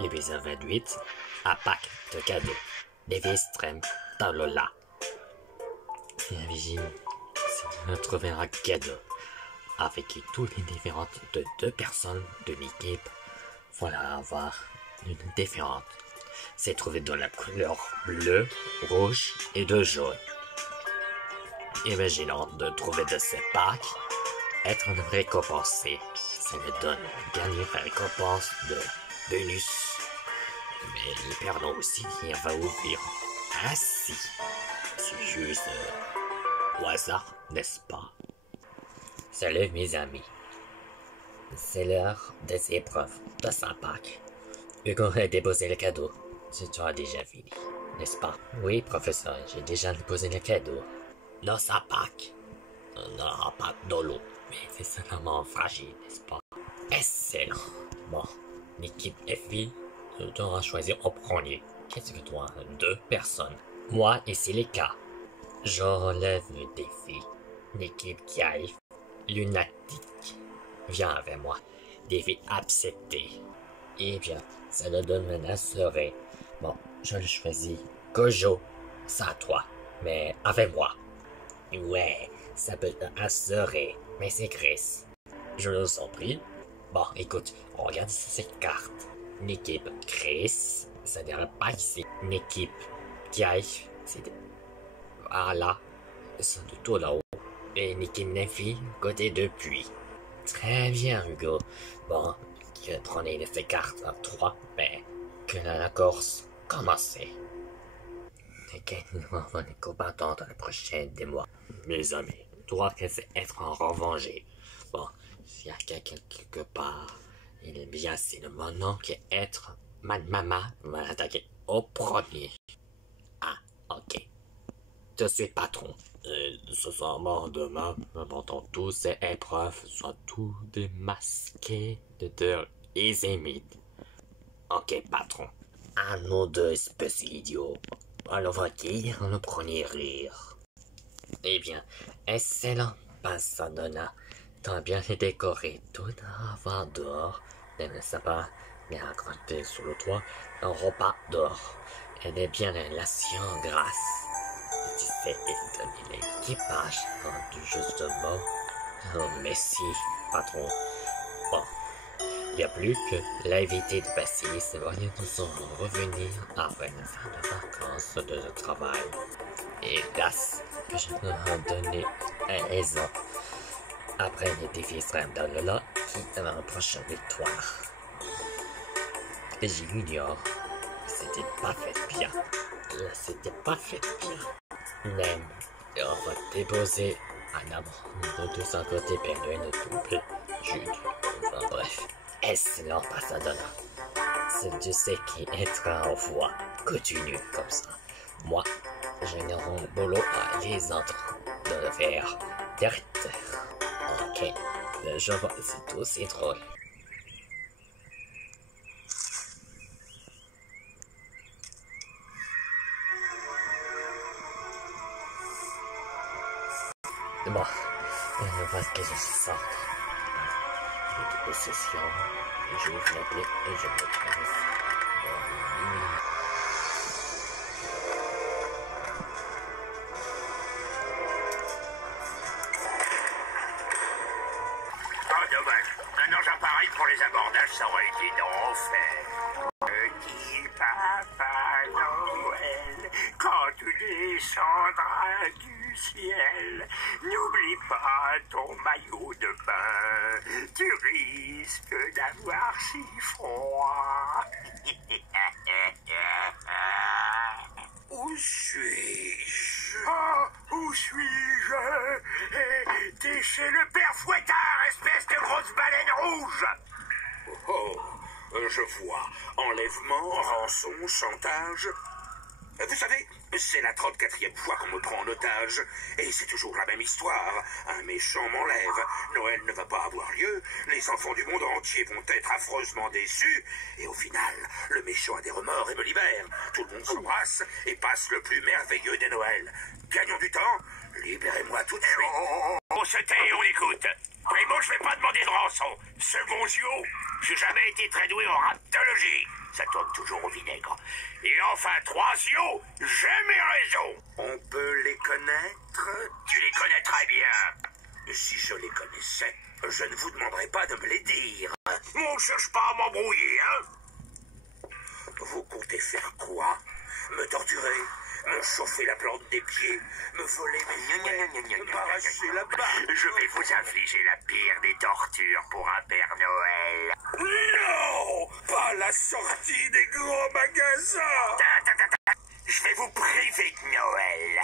L'épisode 28, à Pâques de cadeaux. Les vies extrêmes dans Lola. La vigile, c'est de trouver un cadeau avec qui toutes les différentes de deux personnes de l'équipe vont avoir une différente. C'est trouvé dans la couleur bleu, rouge et de jaune. Imaginons de trouver de ces packs être récompensé. Ça nous donne une dernière récompense de bonus. Mais le perdant aussi il va ouvrir ainsi. C'est juste au hasard, n'est-ce pas? Salut mes amis. C'est l'heure des épreuves de Saint-Pâques. Hugo a déposé le cadeau. Tu as déjà fini, n'est-ce pas? Oui, professeur, j'ai déjà déposé le cadeau. Dans Saint-Pâques, on n'aura pas de l'eau, mais c'est seulement fragile, n'est-ce pas? Excellent. Bon, l'équipe FI devra choisir au premier. Qu'est-ce que toi? Deux personnes. Moi et Silica. Je relève le défi. L'équipe qui arrive, lunatique. Viens avec moi. Défi accepté. Eh bien, ça le donne une soirée. Bon, je le choisis. Gojo, c'est à toi, mais avec moi. Ouais, ça peut assurer, mais c'est Chris. Je vous en prie. Bon, écoute, on regarde ici cette carte. Une équipe Chris, ça ne dirait pas ici. Une équipe Dive, c'est voilà, c'est de tout là-haut. Et une équipe Nephi, côté depuis. Très bien, Hugo. Bon, prenez ces cartes à 3, mais que la course commence. Ok, nous avons les combattants dans la prochaine des mois. Mes amis, toi que c'est être en revanger. Bon, s'il y a quelqu'un quelque part, il est bien c'est le moment qui est être Maman va attaquer au premier. Ah, ok. Je suis patron. Ce soir mort demain, pendant tous ces épreuves, soit tout démasqué de Easy. Ok, patron. Un nous deux espèces idiots. Alors va-t-il le premier rire? Eh bien, excellent, Pasadena. T'as bien décoré tout avant dehors. Ne sais pas, bien grimper sur le toit, un repas d'or. Elle est bien relation grâce. Tu sais étonner l'équipage rendu justement. Oh, merci, patron. Bon, il n'y a plus que l'invité de Basilis va nous revenir après la fin de vacances de travail. Et grâce que je leur ai donné raison. Après les défis extrêmes dans le lot, qui est la prochaine victoire. Et j'ignore, c'était pas fait bien. C'était pas fait bien. Même, on va déposer un arbre de 250 perdu une double Jude. Enfin bref. Excellent, Pasadena. C'est tu sais qui être en voie. Continue comme ça. Moi, je n'ai un boulot à les autres de le faire directeur. Ok, je vois, c'est tout, c'est drôle. Bon, je vois que je sorte. J'ai de possession, j'ouvre la clé et je me trouve dans le nuit. Un engin pareil pour les abordages, ça aurait été d'enfer. Petit Papa Noël, quand tu descendras du ciel, n'oublie pas ton maillot de bain. Tu risques d'avoir si froid. Où suis-je? Oh, où suis-je? T'es chez le père Fouettard, espèce de grosse baleine rouge! Oh, je vois. Enlèvement, rançon, chantage. Vous savez, c'est la 34e fois qu'on me prend en otage. Et c'est toujours la même histoire. Un méchant m'enlève. Noël ne va pas avoir lieu. Les enfants du monde entier vont être affreusement déçus. Et au final, le méchant a des remords et me libère. Tout le monde s'embrasse et passe le plus merveilleux des Noëls. Gagnons du temps. Libérez-moi tout de suite. On se tait et on écoute. Primo, je vais pas demander de rançon. Second Gio, J'ai jamais été très doué en raptologie. Ça tourne toujours au vinaigre. Et enfin, Troisio, j'ai mes raisons. On peut les connaître? Tu les connais très bien. Si je les connaissais, je ne vous demanderais pas de me les dire. On ne cherche pas à m'embrouiller, hein? Vous comptez faire quoi? Me torturer? Me chauffer la plante des pieds? Me voler mes jouets? M'arracher la barbe? Je vais vous infliger la pire des tortures pour un Père Noël. Non! Pas la sortie des gros magasins! Je vais vous priver de Noël.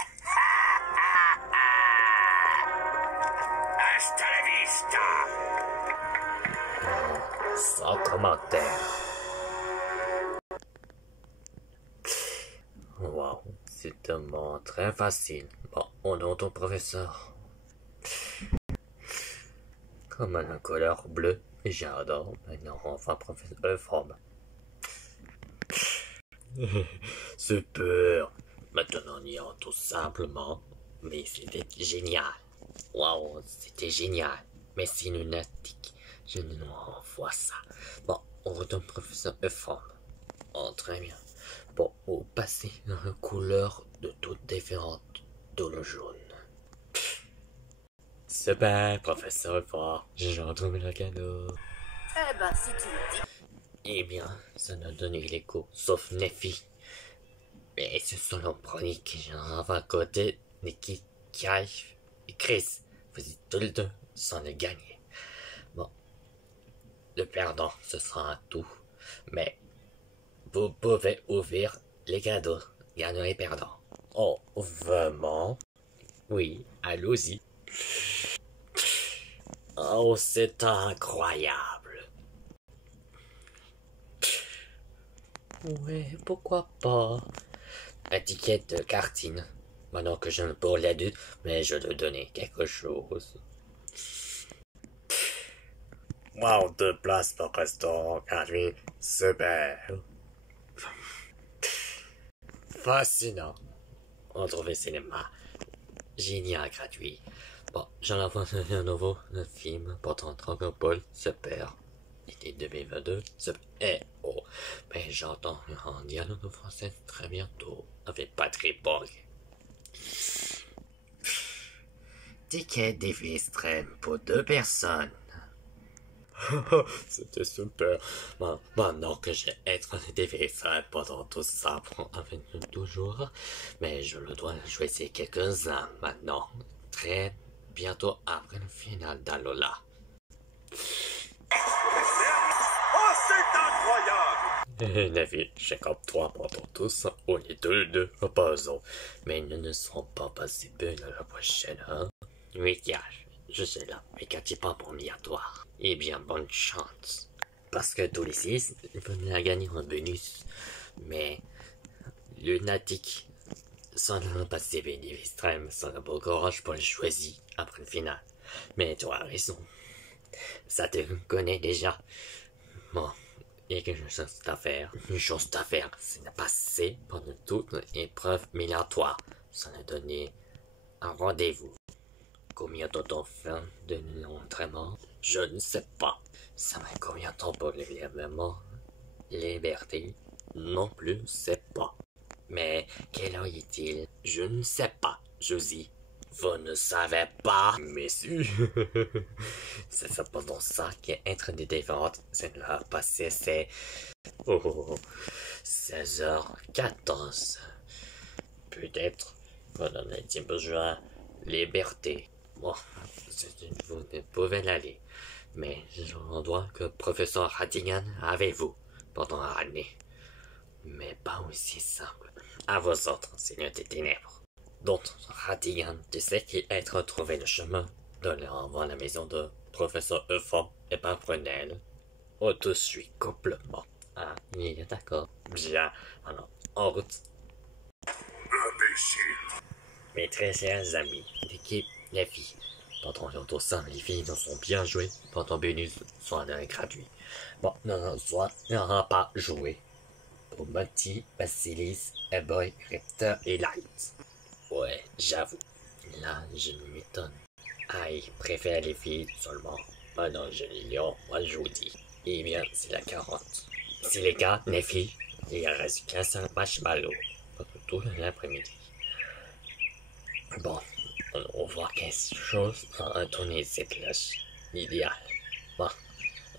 Hasta la vista! Sans commentaire. Wow, c'est un moment très facile. Bon, au nom de ton professeur. Comme la couleur bleue, j'adore. Maintenant, enfin, professeur forme. Super. Maintenant, on y est tout simplement. Mais c'était génial. Wow, c'était génial. Merci lunatique. Je nous renvoie ça. Bon, on retourne professeur forme. Oh, très bien. Bon, au passé, une couleur de toutes différentes de le jaune. Super, professeur fort. J'ai retrouvé le cadeau. Eh ben, si tu le dis. Eh bien, ça n'a donné l'écho, sauf Neffy. Mais ce sont nos premiers qui j'en à côté, Nikki, Kai et Chris. Vous êtes tous les deux sans le gagner. Bon, le perdant, ce sera un tout. Mais vous pouvez ouvrir les cadeaux, gagnant et perdant. Oh, vraiment? Oui, allons-y. Oh, c'est incroyable. Oui, pourquoi pas? Étiquette de cartine. Maintenant que je ne peux l'aider, mais je dois donner quelque chose. Wow, 2 places pour restaurant gratuit. Super. Fascinant. On trouve cinéma. Génial, gratuit. Bon, j'en ai vu un nouveau film pourtant Dragon Ball Super. Été 2022. Super. Eh oh. Mais j'entends un dialogue en français très bientôt avec Patrick Bog. Ticket d'effet extrême pour 2 personnes. C'était super. Bon, maintenant que j'ai être d'effet extrême pendant tout ça, avec nous toujours, mais je le dois choisir quelques-uns maintenant. Très bientôt après le final d'Alola. Oh, c'est incroyable! Navi, 53 pendant tous, on est tous les deux opposants, mais nous ne serons pas possibles la prochaine, hein? Oui, Cash, je suis là, mais quand tu pas pour obligatoire. Eh bien, bonne chance. Parce que tous les 6, ils veulent la gagner en bonus. Mais, lunatique, sans le passer bénéfice extrême, sans le beau courage pour le choisir après le final. Mais tu as raison. Ça te connaît déjà. Bon, il y a quelque chose à faire. Une chose à faire, c'est de passer pendant toute épreuve migratoire, sans le donner un rendez-vous. Combien de temps fin de l'entraînement? Je ne sais pas. Ça va combien de temps pour l'événement? Liberté? Non plus, c'est pas. Mais quelle heure est-il? Je ne sais pas, Josie. Vous ne savez pas, messieurs. C'est cependant ça qu'être des différentes, c'est l'heure passée, c'est... Oh, 16h14. Peut-être qu'on en a besoin. Liberté. Bon, vous ne pouvez l'aller. Mais je dois que professeur Ratigan avec vous pendant l'année. Mais pas aussi simple. À vos autres, Seigneur des Ténèbres. Donc, Ratigan, tu sais qu'il a retrouvé le chemin de leur envoi à la maison de professeur Euphor et Paprenel. Oh, tout suit complètement. Ah, il est d'accord. Bien, alors, en route. Imbécile! Mes très chers amis, l'équipe, les filles. Pendant l'autre sein, les filles nous sont bien jouées. Pendant bonus, soit d'un gratuit. Bon, non, soit n'aura pas joué. Pour Monty, Basilis, Boy, Rector et Light. Ouais, j'avoue. Là, je m'étonne. Ah, il préfère les filles seulement. Ah non, je les lions, moi je vous dis. Eh bien, c'est la 40. Silica, Nephi, il reste qu'un seul marshmallow pour tout l'après-midi. Bon, on voit quelque chose à tourner ces cloches. Idéal. Bon,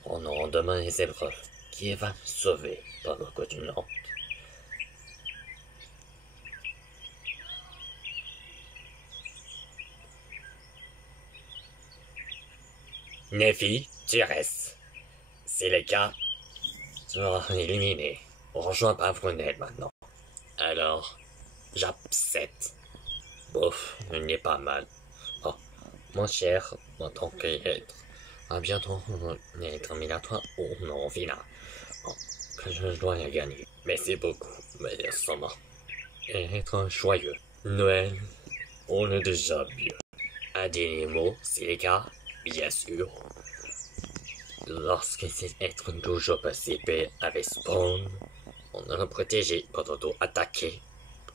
on aura demain les épreuves. Qui va me sauver par le côté du Nantes? Nephi, tu restes. Silica, tu seras éliminé. Rejoins pas Brunel maintenant. Alors, j'accepte. Bof, il n'est pas mal. Oh, mon cher, en tant qu'être, à bientôt, on est éliminatoire ou non, final. Oh, que je dois la gagner. Merci beaucoup, mais sûrement. Et être joyeux. Noël, on est déjà mieux. Un dernier mot, Silica, bien sûr. Lorsque ces êtres toujours participé avec Spawn, on a protégé pour auto-attaquer.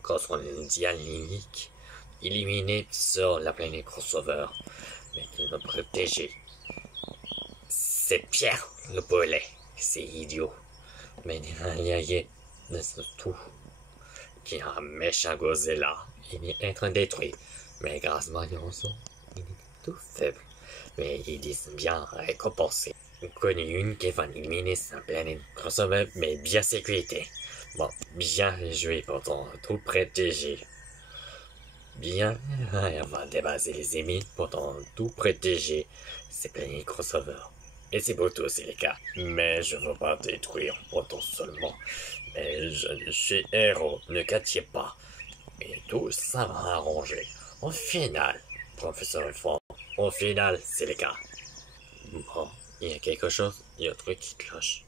Quand on est dialynique, éliminé sur la planète crossover, mais on a protégé. C'est Pierre le Bolet, c'est idiot. Mais il y a un allié de ce tout. Qui a un méchant Godzilla, il est en train de détruire. Mais grâce à Marianson, il est tout faible. Mais ils disent bien récompenser. On connaît une qui va éliminer sa planète crossover, mais bien sécurité. Bon, bien joué pourtant, tout protégé. Bien, elle va dépasser les ennemis, pourtant tout protéger ces planètes crossover. Et c'est pour tous les cas. Mais je veux pas détruire pourtant seulement. Mais je suis héros, ne catchez pas. Et tout ça va arranger. Au final, professeur Fort, au final, c'est les cas. Bon, il y a quelque chose, il y a un truc qui cloche.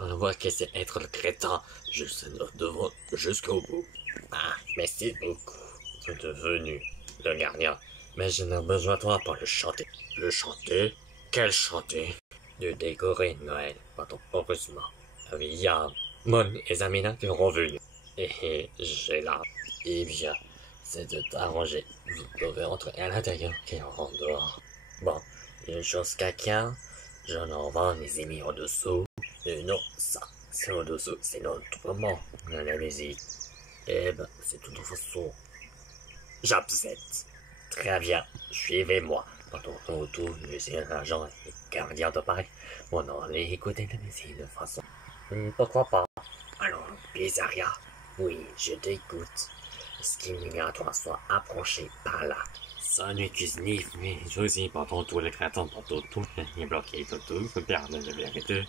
On voit que c'est être le crétin, juste devant jusqu'au bout. Ah, merci beaucoup. Tu es devenu le gardien. Mais je n'ai besoin de toi pour le chanter. Le chanter? Quel chanter? De décorer Noël, pardon, heureusement. Il y a Mon et Zamina qui sont venus. Et j'ai là. Eh bien, c'est de t'arranger. Vous pouvez entrer à l'intérieur et en dehors. Bon, une chose quelqu'un, je n'en vends les émis en dessous. Et non, ça, c'est en dessous, c'est notre moment. La musique. Eh ben, c'est de toute façon. J'accepte. Très bien, suivez-moi. Pendant ton tour, monsieur l'agent et gardien de Paris, on allait écouter la musique de façon. Pourquoi pas? Alors, Bizarria, oui, je t'écoute. Ce qui migratoire soit approché par là. Ça n'est cuisine, mais je aussi pendant tout le créateur, pendant tout les bloqué, tout se perd de vérité.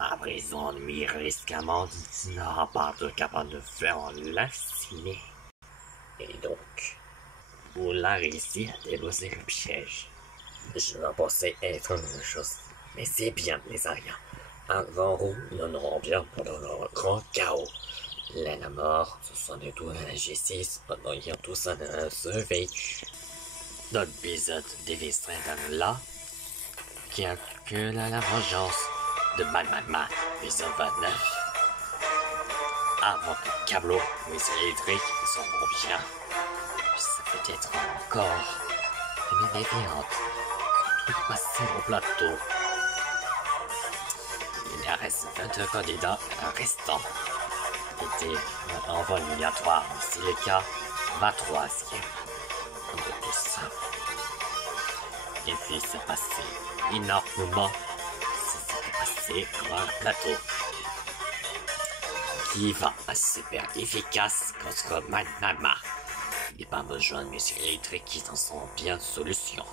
À présent, risquement, tu n'auras pas de capable de faire l'assassiner. Et donc, vous l'avez réussi à déposer le piège. Je vais penser être une chose, mais c'est bien, les ariens. Avant vous, nous n'aurons bien pendant le grand chaos. La mort, ce sont des tours de la justice, pendant qu'il y a tout ça dans un seul véhicule. Dans l'épisode dévistrait dans là, qui inclut la vengeance de Man, épisode 29. Avant que Cablo, mais électriques sont bien. Ça peut être encore une déviante. Tout passer au plateau. Il reste 22 candidats restants. Était en vol obligatoire. Si le cas va troisième. De tout ça. Et puis c'est passé énormément. C'est passé dans le plateau. Qui va super efficace contre Manama. Il n'y a pas besoin de musique électrique qui s'en sont bien de solutions.